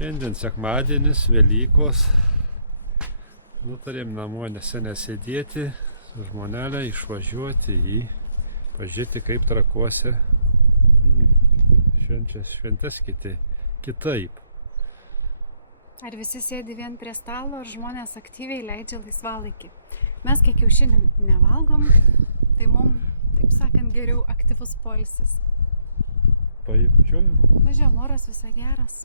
Šiandien sekmadienis, Velykos. Nutarėm namuose nesėdėti, su žmonelė išvažiuoti pažiūrėti, kaip Trakuose šventės kitaip. Ar visi sėdi vien prie stalo, ar žmonės aktyviai leidžia laisvalaikį? Mes kai kiaušinių nevalgom, tai mums, taip sakant, geriau aktyvus poilsis. Važiuojam? Važiuojam, oras visai geras.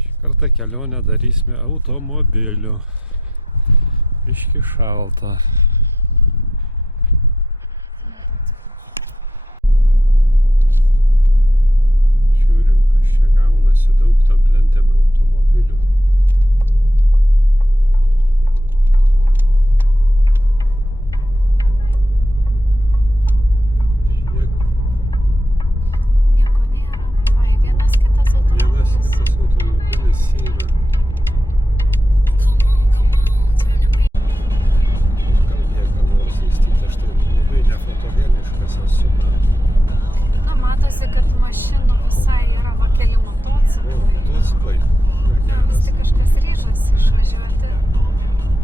Šį kartą kelionę darysime automobiliu. Biški šalta. Žiūrim, kas čia gaunasi, daug tam plentėm automobilių. Nieko nėra. Ai, vienas kitas automobilis yra. Kalbėk, ką nors įstyti, aš tai labai nefotogeniškas esu. Na, matosi, kad mašinų visai yra va keli motociklai. Motociklai. Geras. Vis tik kažkas ryžosi išvažiuoti.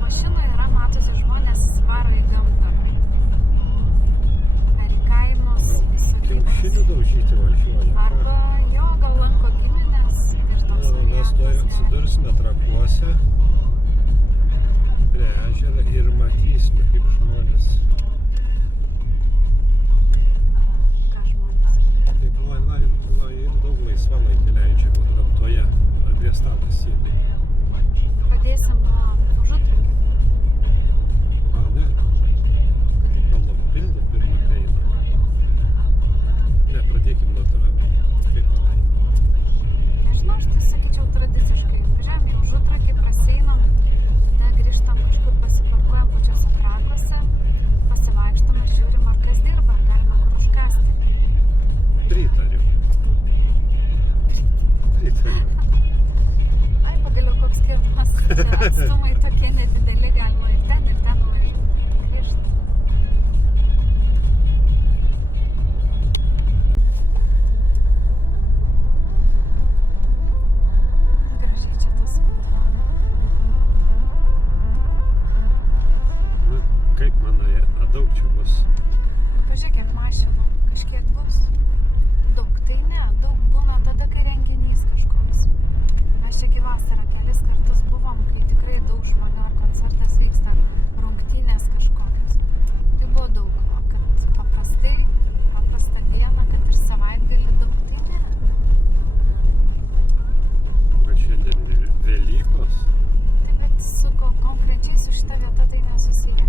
Mašinų yra, matosi, žmonės varo į gamtą. Ar į kaimus, Kiaušinių daužyti važiuoja. arba jo, gal lanko giminės ir toks Mes tuoj atsidursime Trakuose prie ežero ir matysime, kaip žmonės. ką žmonės. Taip, daug laisvalaikį leidžia gamtoje, ar prie stalo sėdi. Pradėsim nuo užutrakio. Gal ne? Gal pildė pirmą kainą. Ne, pradėkim nuo tavimi. Kaip tai? Nežinau, aš tai sakyčiau tradiciškai. Važiuojam į užutrakį, prasieinam, tada grįžtam kažkur pasiparkuojam pačiose trakuose, pasivaikštom ir žiūrim, ar kas dirba, ar galima kur užkasti. Pritariu. Ai, pagaliau koks skirtumas. Čia atstumai tokie nedideli, galima ir ten nuvažiuoti. Grįžti. Gražiai čia tas vanduo. Nu, kaip manai, daug čia bus? Pažiūrėk, kiek mašinų. Kažkiek bus. Daug. Tai ne, daug būna tada, kai renginys kažkoks. Mes čia gi vasarą kelis kartus buvom, kai tikrai daug žmonių ar koncertas vyksta, rungtynės kažkokios. Tai buvo daug. O kad paprastą dieną, kad ir savaitgalį daug, tai ne. Bet šiandien Velykos. Tai bet su konkrečiai su šita vieta tai nesusiję.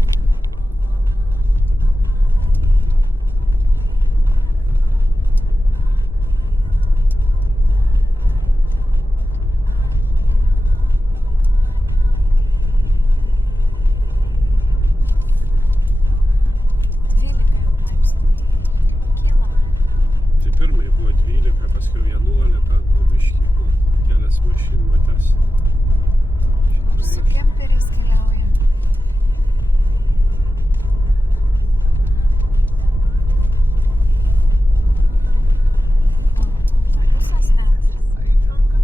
Tai pirmai buvo 12, paskui 11, biškį buvo kelias mašinutės. Ir su kemperiais keliauja. Autobusas net.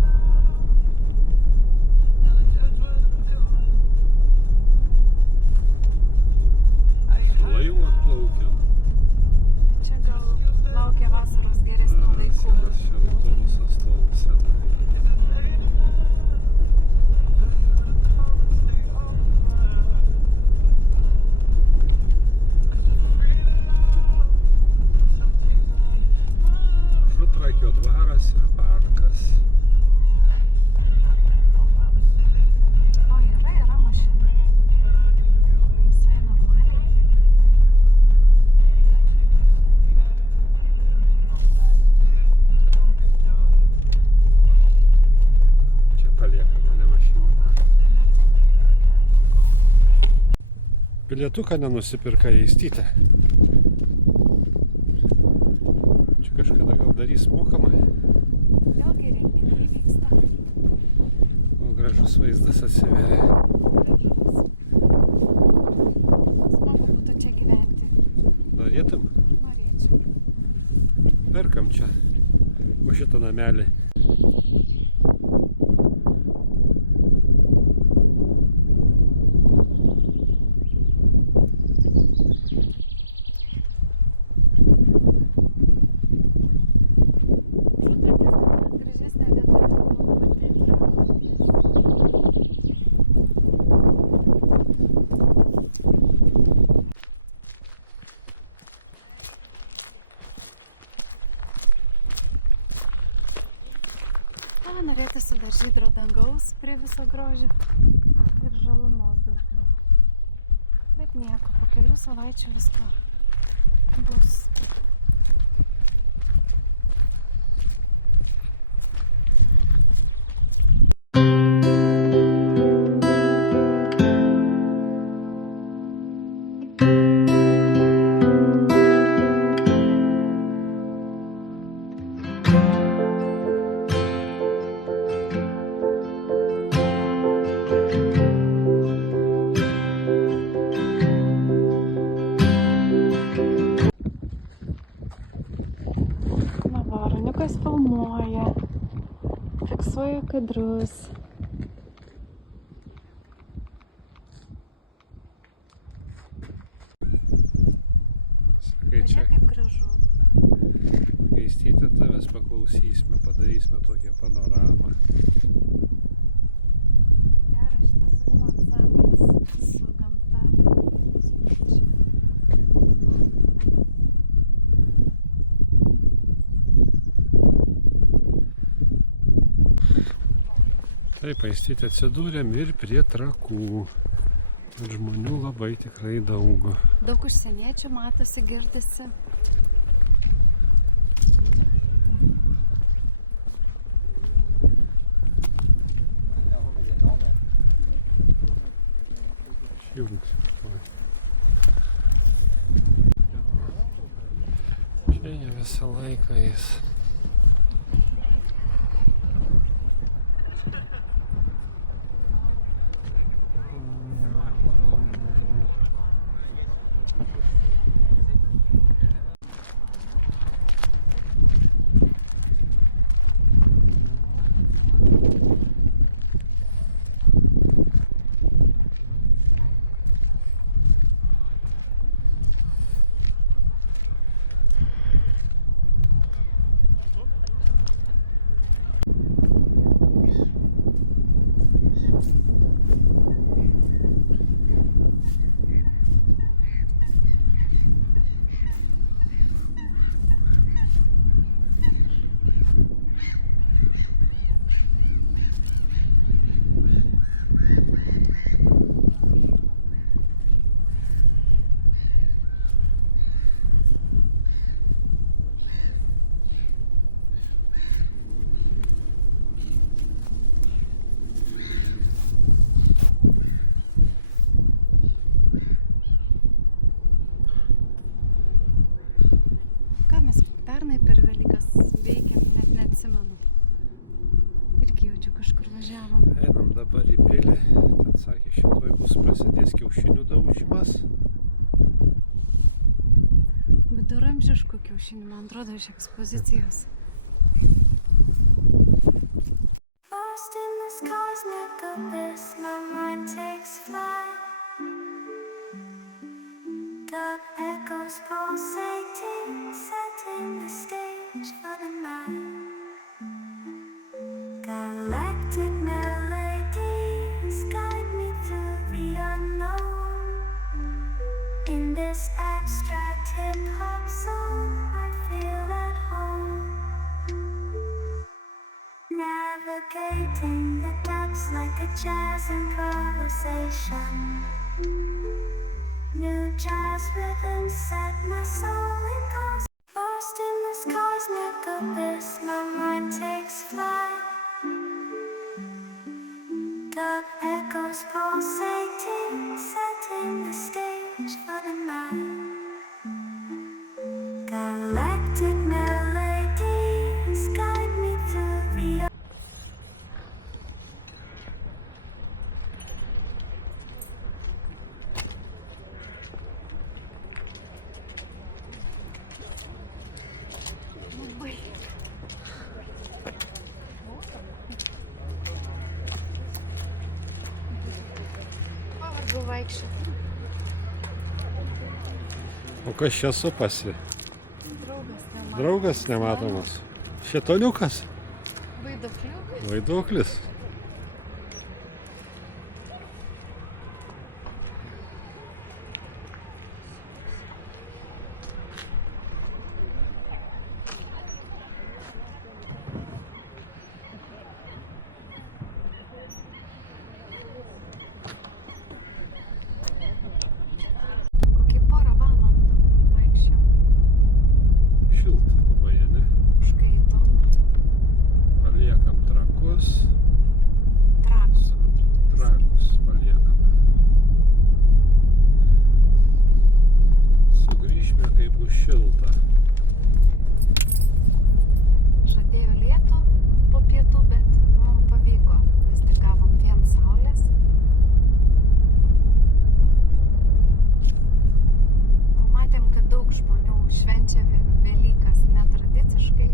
Su laivu atplaukiam. Čia gal laukia vasaros geresnių laikų. Sėdas čia autobusas stovi senai. Žutrakio dvaras ir parkas. O, yra mašina. Visai normaliai. Čia paliekame, ne mašiną. Bilietuką nenusipirka įstytę. Čia kažkada gal darys mokamai. Vėlgi renginiai vyksta. O gražus vaizdas atsiveria. Smagu būtų čia gyventi. Norėtum? Norėčiau. perkam čia po šitą namelį. Norėtųsi dar žydro dangaus prie viso grožio ir žalumos daugiau. Bet nieko, po kelių savaičių visko bus. Filmuoja, fiksuoja kadrus. Sakai, čia kaip gražu. Gaistytė, tavęs paklausysime, padarysime tokią panoramą. Geras šitas rūmų ansamblis su gamta. Taip, Aistyti atsidūrėm ir prie Trakų. Ir žmonių labai tikrai daug. Daug užsieniečių matosi, girdisi. Išjungsiu. Čia jie visą laiką eis. Pernai per Velykas veikėm, net neatsimenu. Irgi jaučiu kažkur važiavom. Einam dabar į pilį. Ten sakė, šitoj bus prasidės kiaušinių daužymas. Viduramžiškų kiaušinių, man atrodo, iš ekspozicijos. Lost in this cosmic abyss, my mind takes flight. Dark echoes pulsating, setting the stage for the night. Galactic melodies guide me through the unknown. In this abstract hip-hop song, I feel at home. Navigating the depths like a jazz improvisation. New jazz rhythms set my soul in pulse. Lost in this cosmic abyss, my mind takes flight. Dark echoes pulsating, setting the stage for the night. Galactic melodies guide me through the pasivaikščioti. O kas čia supasi? Draugas nematomas. Draugas nematomas. Šėtoniukas? Vaiduokliukas. Vaiduoklis. Kokį porą valandų vaikščiau. Šilta labai, ne? Užkaitom. Paliekam trakus. Trakus. Trakus paliekam. Sugrįžime, kai bus šilta. Žadėjo lietų po pietų, bet mums pavyko. Vis tik gavom vien saulės. Pamatėm, kad daug žmonių švenčia Velykas netradiciškai,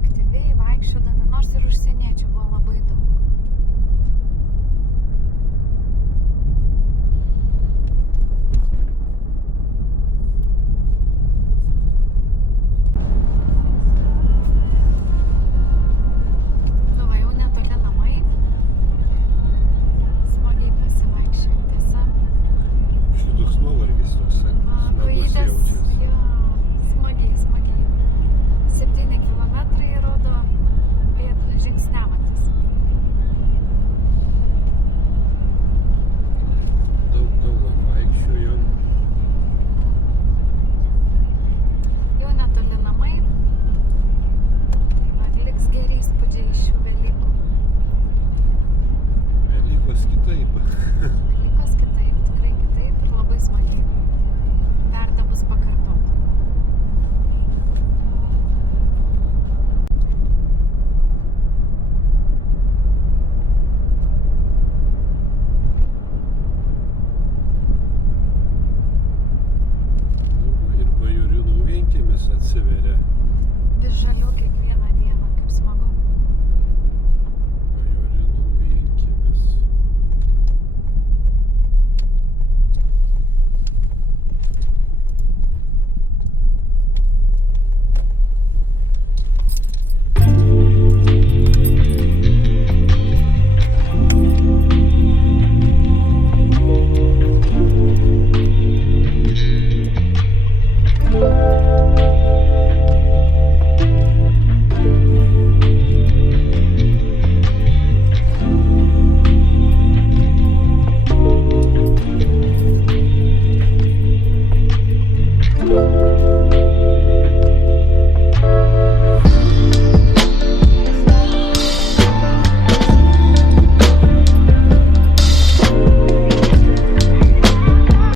aktyviai vaikščiodami, nors ir užsieniečių buvo labai daug. Nu va, jau netoli namai. Smagiai pasivaikščiojom, tiesa. Šitoks nuovargis toks smagus Kojytės, jaučiasi. jo, smagiai. 7 kilometrai rodo žingsniamatis. Daug vaikščiojom. Jau netoli namai. Tai va, liks geri įspūdžiai iš šių Velykų. Velykos kitaip. Velykos kitaip, tikrai kitaip ir labai smagiai. Verta bus pakartoti. Ir Bajorionų vienkiemis atsiveria. Vis žaliau kiekvieną dieną, kaip smagu.